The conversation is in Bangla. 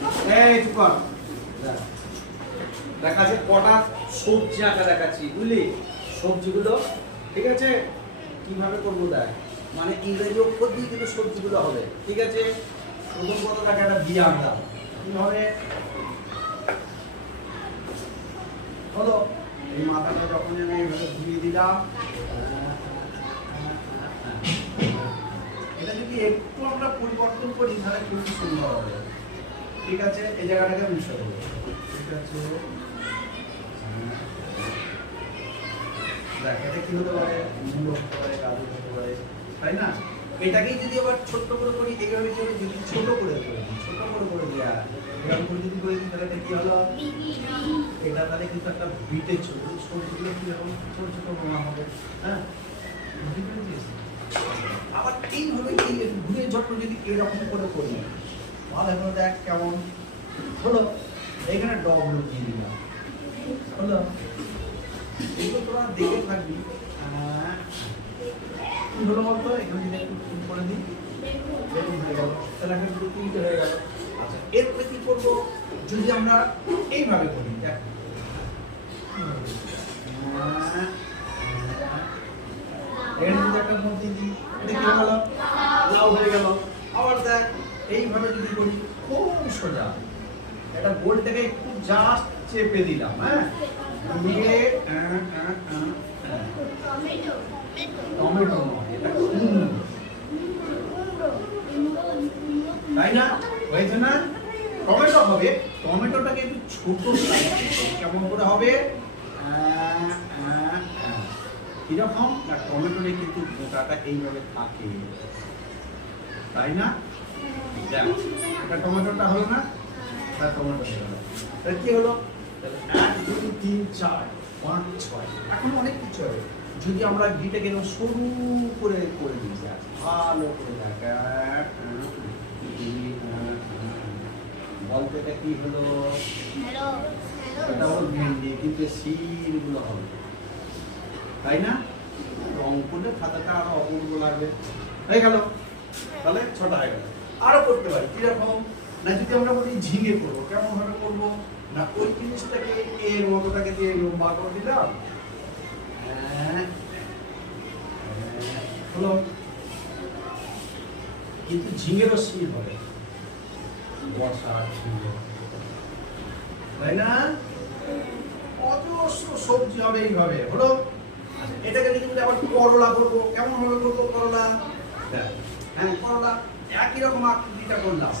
এই চুপ কর। দেখা আছে কটা সবজি আঁকা দেখাচ্ছি বুঝলি, সবজিগুলো ঠিক আছে কিভাবে করবো দেখ, মানে ইংরেজি অক্ষর দিয়ে কিন্তু সবজিগুলো হবে ঠিক আছে। প্রথম কথা দেখা একটা বিয়ে আঁকলাম কিভাবে হলো, এই মাথাটা যখন আমি এইভাবে ঘুরিয়ে দিলাম, এটা যদি একটু আমরা পরিবর্তন করি তাহলে খুব সুন্দর হবে ঠিক আছে। এই জায়গাটাকে মিশে দেবো ঠিক আছে। দেখ এটা কি হতে পারে, মূল হতে পারে, গাজর হতে পারে, তাই না? এটাকেই যদি আবার ছোট্ট করে করি, এইভাবে যদি ছোট করে করি, ছোট করে দেওয়া এরকম করে যদি করে দিই তাহলে এটা কি হলো, এটা তাহলে কিন্তু একটা বিটের ছোট সবজিগুলো কি এরকম ছোট ছোট বোনা হবে, হ্যাঁ। আবার এইভাবে ঘুরে যখন যদি এরকম করে করি তাহলে এখন দেখ কেমন হলো। এখানে ডবল দিয়ে দিলাম হলো, এগুলো তোরা দেখে থাকবি কি হলো বলতো। এখানে যদি একটু ফুল করে দিই এরকম হয়ে গেল, তাহলে এখন পুরো তিনটে হয়ে গেল। আচ্ছা এরপরে কি করবো যদি আমরা এইভাবে করি, দেখ এখানে যদি একটা মধ্যে দিই এটা কি হলো, লাউ হয়ে গেল। আবার দেখ এইভাবে যদি করি খুব সোজা, এটা গোলটাকে একটু জাস্ট চেপে দিলাম, হ্যাঁ দিয়ে টমেটো এটা তাই না, হয়েছে না? টমেটো হবে, টমেটোটাকে একটু ছোট সাইজ কেমন করে হবে কিরকম না, টমেটোরে কিন্তু গোটাটা এইভাবে থাকে তাই না। দেখ এটা টমেটোটা হলো না, টমেটো হলো, তাহলে কি হলো 1 2 3 4 5 6 এখন অনেক কিছু হবে যদি আমরা ঘিটাকে সরু করে দিই, ভালো করে দেখ বলতে এটা কি হলো, এটা হলো ভেন্ডি, কিন্তু শিরগুলো হবে তাই না। রং করলে খাতাটা আরো অপূর্ব লাগবে, হয়ে গেল তাহলে ছোট হয়ে গেল। আরো করতে পারি কিরকম না, যদি আমরা বলি ঝিঙে করবো কেমন ভাবে করবো না, ওই জিনিসটাকে এর মতটাকে দিয়ে লম্বা করে দিলাম হলো, কিন্তু ঝিঙেরও শির হবে বর্ষার ঝিঙে তাই না, অজস্র সবজি হবে এইভাবে হলো। এটাকে যদি আবার করলা করবো কেমন ভাবে করবো করলা, হ্যাঁ করলা একই রকম আকৃতিটা করলাম